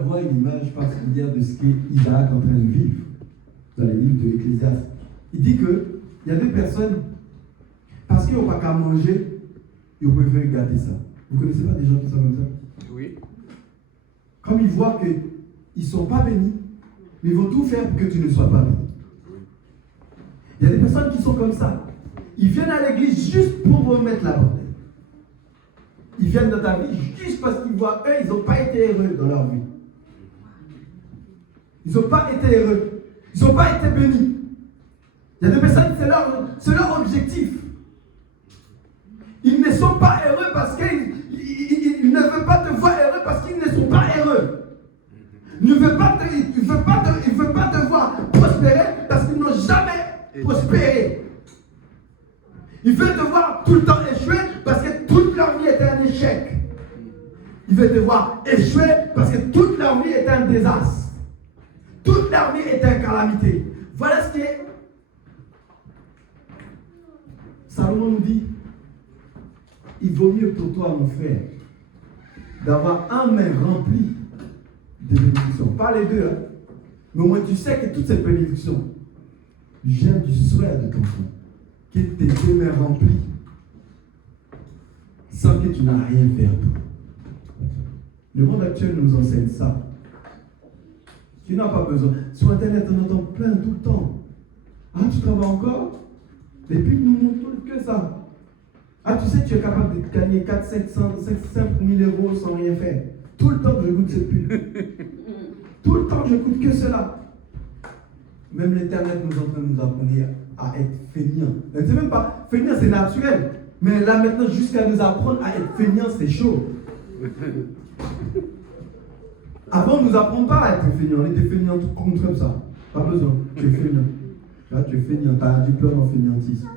faire voir une image particulière de ce qu'Isaac est en train de vivre dans les livres de l'Ecclésiaste. Il dit qu'il y a des personnes, parce qu'ils n'ont pas qu'à manger, ils préfèrent garder ça. Vous ne connaissez pas des gens qui sont comme ça? Oui. Comme ils voient qu'ils ne sont pas bénis, mais ils vont tout faire pour que tu ne sois pas béni. Il y a des personnes qui sont comme ça. Ils viennent à l'église juste pour remettre la bordelle. Ils viennent dans ta vie juste parce qu'ils voient, eux, ils n'ont pas été heureux dans leur vie. Ils n'ont pas été heureux. Ils n'ont pas été bénis. Il y a des personnes, c'est leur objectif. Ils ne sont pas heureux parce qu'ils ne veulent pas te voir heureux parce qu'ils ne sont pas heureux. Il ne veut pas te voir prospérer parce qu'ils n'ont jamais prospéré. Il veut te voir tout le temps échouer parce que toute leur vie était un échec. Il veut te voir échouer parce que toute leur vie était un désastre. Toute leur vie était une calamité. Voilà ce qui est. Salomon nous dit, il vaut mieux pour toi, mon frère, d'avoir un main rempli de bénédictions. Pas les deux, hein. Mais au moins tu sais que toutes ces bénédictions viennent du souhait de ton frère. Que tes deux mains remplies sans que tu n'as rien fait. Le monde actuel nous enseigne ça. Tu n'as pas besoin. Sur Internet, on entend plein tout le temps. Ah, tu travailles encore? Et puis nous ne montrons que ça. Ah, tu sais, tu es capable de gagner 4, 500, 5 000 euros sans rien faire. Tout le temps que j'écoute cette pub. Tout le temps que j'écoute que cela. Même l'Internet nous est en train de nous apprendre à être feignants. Ne sais même pas, feignant c'est naturel. Mais là maintenant, jusqu'à nous apprendre à être feignants, c'est chaud. Avant, on ne nous apprend pas à être feignants. On était feignants tout comme ça. Pas besoin. Tu es feignant. Là, tu es feignant. Tu as un diplôme en feignantisme.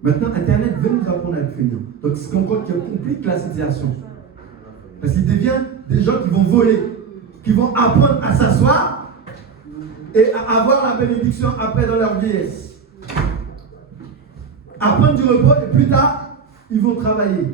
Maintenant, Internet veut nous apprendre à être feignants. Donc, c'est encore qui complique la situation. Parce qu'il devient des gens qui vont voler, qui vont apprendre à s'asseoir et à avoir la bénédiction après dans leur vieillesse. Apprendre du repos et plus tard, ils vont travailler.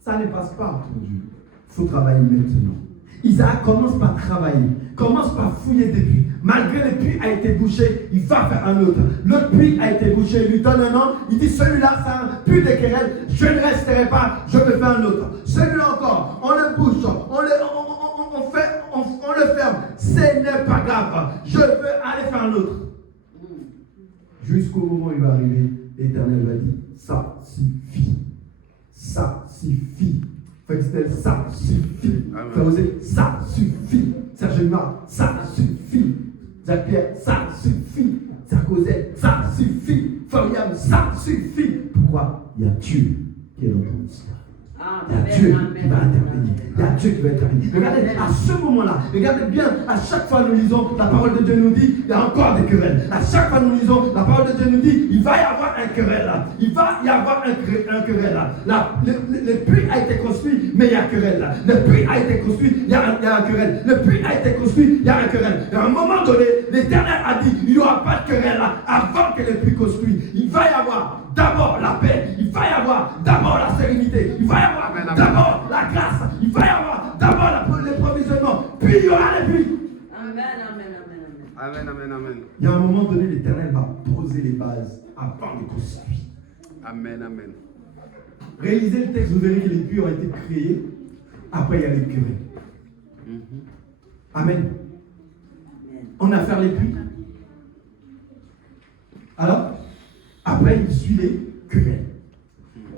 Ça ne passe pas pour Dieu. Il faut travailler maintenant. Isaac commence par travailler, commence par fouiller des puits. Malgré le puits a été bouché, il va faire un autre. L'autre puits a été bouché, il lui donne un nom. Il dit celui-là, c'est un puits de querelle, je ne resterai pas, je me fais un autre. Celui-là encore, on le bouche, on le ferme. Ce n'est pas grave, je veux aller faire un autre. Jusqu'au moment où il va arriver, l'Éternel va dire, ça suffit. Ça suffit. Ça suffit. Ça suffit. Serge Mar, ça suffit. Jacques Pierre, ça suffit. Sarkozy, ça suffit. Florian, ça suffit. Pourquoi? Il y a Dieu qui est dans ton histoire. Il y a Dieu qui va intervenir. Il y a Dieu qui va intervenir. Regardez, à ce moment-là, regardez bien, à chaque fois nous lisons, la parole de Dieu nous dit, il y a encore des querelles. À chaque fois nous lisons, la parole de Dieu nous dit, il va y avoir un querelle là. Il va y avoir un querelle là. Le puits a été construit, mais il y a un querelle là. Le puits a été construit, il y a un querelle. Le puits a été construit, il y a un querelle. Et à un moment donné, l'Éternel a dit, il n'y aura pas de querelle là avant que le puits construit. Il va y avoir d'abord la paix, il va y avoir d'abord la sérénité, il va y avoir d'abord la grâce, il va y avoir d'abord les provisionnements, puis il y aura les puits. Amen. Il y a un moment donné, l'Éternel va poser les bases avant de construire. Amen. Réalisez le texte, vous verrez que les puits ont été créés, après il y a les curés. Amen. On a fait les puits. Alors, après il suit les querelles.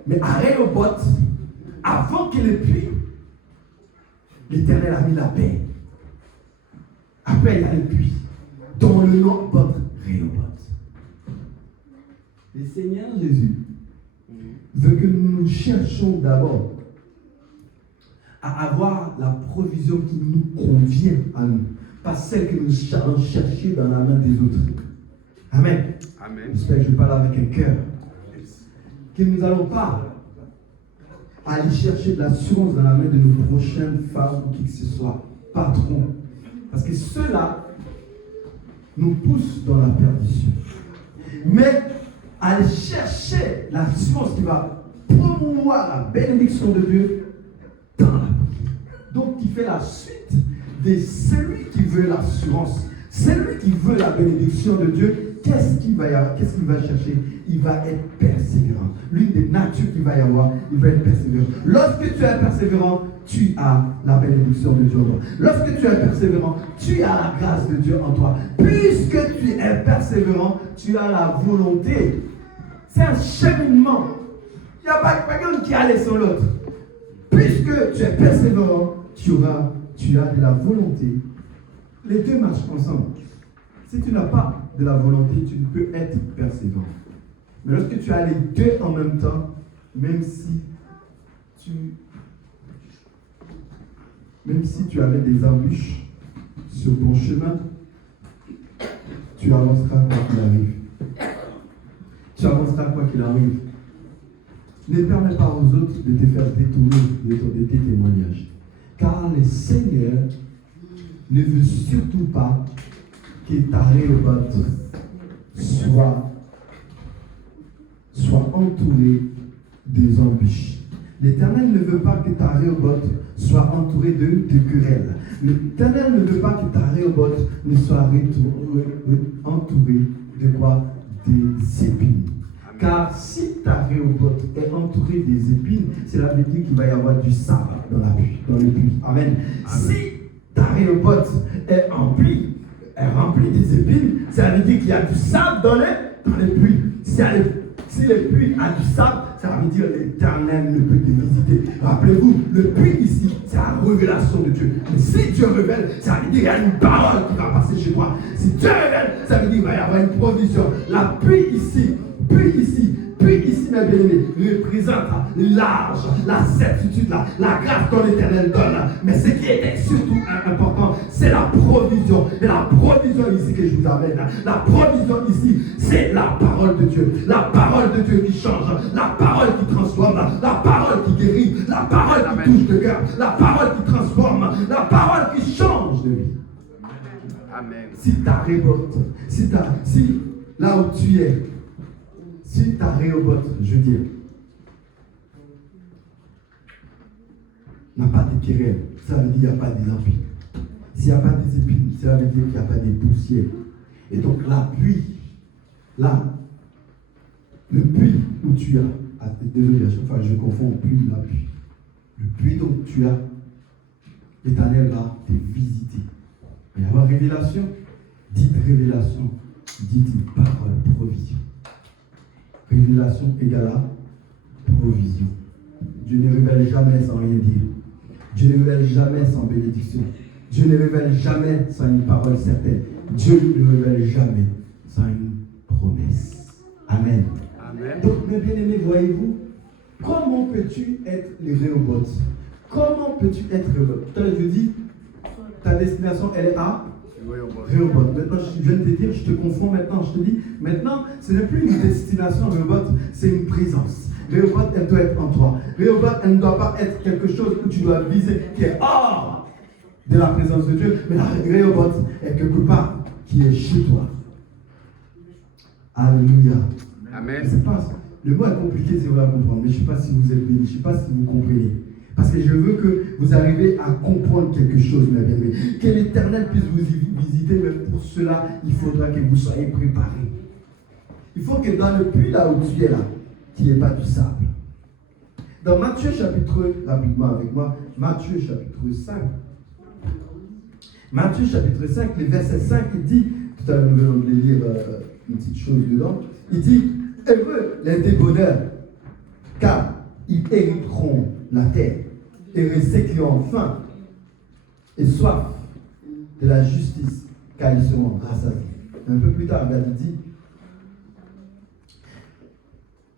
Mais à Rehoboth, avant que le puits, l'Éternel a mis la paix. Après il y a le puits, dont le nom porte Rehoboth. Le Seigneur Jésus veut que nous cherchions d'abord à avoir la provision qui nous convient à nous, pas celle que nous allons chercher dans la main des autres. Amen. J'espère que je parle avec un cœur. Que nous n'allons pas aller chercher de l'assurance dans la main de nos prochaines femmes ou qui que ce soit, patrons. Parce que ceux-là nous poussent dans la perdition. Mais aller chercher l'assurance qui va promouvoir la bénédiction de Dieu dans la prière. Donc, qui fait la suite de celui qui veut l'assurance, celui qui veut la bénédiction de Dieu, qu'est-ce qu'il va chercher? Il va être persévérant. L'une des natures qu'il va y avoir, il va être persévérant. Lorsque tu es persévérant, tu as la bénédiction de Dieu en toi. Lorsque tu es persévérant, tu as la grâce de Dieu en toi. Puisque tu es persévérant, tu as la volonté. C'est un cheminement. Il n'y a pas quelqu'un qui allait sur l'autre. Puisque tu es persévérant, tu as de la volonté. Les deux marchent ensemble. Si tu n'as pas de la volonté, tu ne peux être persévérant. Mais lorsque tu as les deux en même temps, même si tu avais des embûches sur ton chemin, tu avanceras quoi qu'il arrive. Tu avanceras quoi qu'il arrive. Ne permets pas aux autres de te faire détourner de tes témoignages. Car le Seigneur ne veut surtout pas que ta révolte soit entourée des embûches. L'Éternel ne veut pas que ta révolte soit entourée de querelles. L'Éternel ne veut pas que ta révolte ne soit entourée de quoi? Des épines. Car si ta révolte est entourée des épines, cela veut dire qu'il va y avoir du sable dans le puits. Amen. Si ta révolte est remplie des épines, ça veut dire qu'il y a du sable dans les puits. Si le puits a du sable, ça veut dire que l'Éternel ne peut te visiter. Rappelez-vous, le puits ici, c'est la révélation de Dieu. Mais si Dieu révèle, ça veut dire qu'il y a une parole qui va passer chez toi. Si Dieu révèle, ça veut dire qu'il va y avoir une provision. La puits ici, mes bien-aimés, représente l'âge, la certitude, la grâce que l'Éternel donne. Mais ce qui est surtout important, c'est la provision. Et la provision ici que je vous amène, la provision ici, c'est la parole de Dieu. La parole de Dieu qui change, la parole qui transforme, la parole qui guérit, la parole qui touche le cœur, la parole qui transforme, la parole qui change de vie. Amen. Si ta révolte, si là où tu es, si ta révolte, je veux dire, n'a pas de querelle, ça veut dire qu'il n'y a pas des épines. S'il n'y a pas des épines, ça veut dire qu'il n'y a pas des poussières. Et donc la pluie, là, le puits où tu as, désolé, à chaque fois je confonds puits et la pluie. Le puits dont tu as, l'Éternel va te visiter. Il va y avoir révélation. Dites révélation, dites une parole, provision. Révélation égale à provision. Dieu ne révèle jamais sans rien dire. Dieu ne révèle jamais sans bénédiction. Dieu ne révèle jamais sans une parole certaine. Dieu ne révèle jamais sans une promesse. Amen. Amen. Donc, mes bien-aimés, voyez-vous, comment peux-tu être le Réhoboth? Comment peux-tu être Réhoboth? Tout à l'heure, je dis, ta destination, elle est à Réhoboth. Maintenant, je viens de te dire, je te confonds maintenant. Je te dis, maintenant, ce n'est plus une destination, Réhoboth, c'est une présence. Réhoboth, elle doit être en toi. Réhoboth, elle ne doit pas être quelque chose que tu dois viser, qui est hors de la présence de Dieu. Mais la Réhoboth est quelque part qui est chez toi. Alléluia. Amen. Le mot est compliqué si vous la comprendre, mais je ne sais pas si vous êtes bénis, je ne sais pas si vous comprenez. Parce que je veux que vous arriviez à comprendre quelque chose, mes bien-aimés. Que l'Éternel puisse vous visiter, mais pour cela, il faudra que vous soyez préparés. Il faut que dans le puits là où tu es là, qu'il n'y ait pas du sable. Dans Matthieu chapitre, rapidement avec moi, Matthieu chapitre 5. Matthieu chapitre 5, le verset 5, il dit, tout à l'heure nous venons de lire une petite chose dedans, il dit, heureux les débonneurs, car ils hériteront la terre. Heureux ceux qui ont faim et soif de la justice, car ils seront rassasiés. Un peu plus tard, il dit,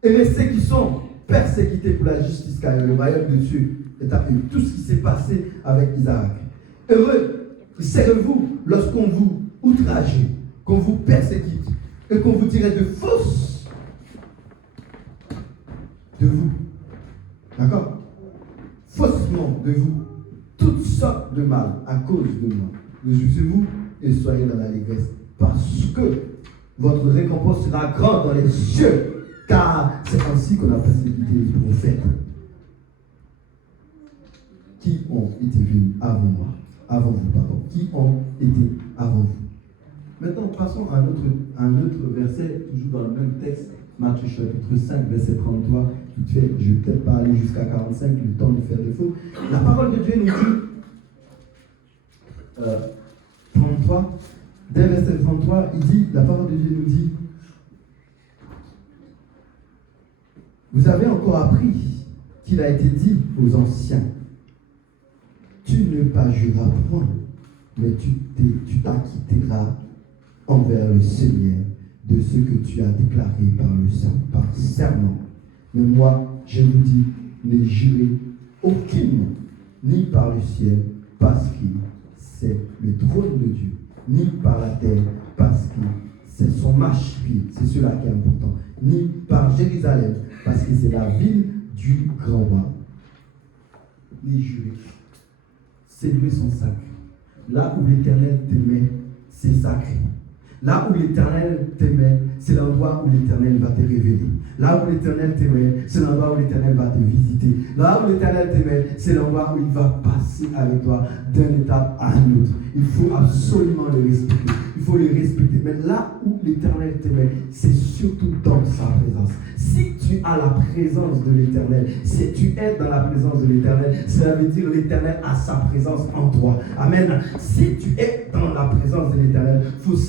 heureux ceux qui sont persécutés pour la justice, car le royaume de Dieu est à eux. Tout ce qui s'est passé avec Isaac. Heureux, servez-vous lorsqu'on vous outrage, qu'on vous persécute et qu'on vous dirait de fausses de vous. D'accord? Faussement de vous. Toutes sortes de mal à cause de moi. Réjouissez-vous et soyez dans l'allégresse. Parce que votre récompense sera grande dans les cieux. Car c'est ainsi qu'on a persécuté les prophètes qui ont été venus avant moi, avant vous, pardon. qui ont été avant vous. Maintenant, passons à un autre verset, toujours dans le même texte, Matthieu chapitre 5, verset 33. Je ne vais peut-être pas aller jusqu'à 45, le temps de faire défaut. La parole de Dieu nous dit, 33, dès verset 33, il dit, la parole de Dieu nous dit, vous avez encore appris qu'il a été dit aux anciens, tu ne parjureras point, mais tu t'acquitteras envers le Seigneur de ce que tu as déclaré par serment. Mais moi, je vous dis, ne jurez aucunement, ni par le ciel, parce que c'est le trône de Dieu, ni par la terre, parce que c'est son marchepied, c'est cela qui est important, ni par Jérusalem, parce que c'est la ville du grand roi. Ni jurer. Ces lieux sont sacrés. Là où l'Éternel t'aimait, c'est sacré. Là où l'Éternel t'aimait, c'est l'endroit où l'Éternel va te révéler. Là où l'Éternel t'aimait, c'est l'endroit où l'Éternel va te visiter. Là où l'Éternel t'aimait, c'est l'endroit où il va passer avec toi d'un étape à un autre. Il faut absolument le respecter. Il faut le respecter. Mais là où l'Éternel t'aimait, c'est surtout dans sa présence. Si tu as la présence de l'Éternel, si tu es dans la présence de l'Éternel, cela veut dire l'Éternel a sa présence en toi. Amen. Si tu es dans la présence de l'Éternel, il faut savoir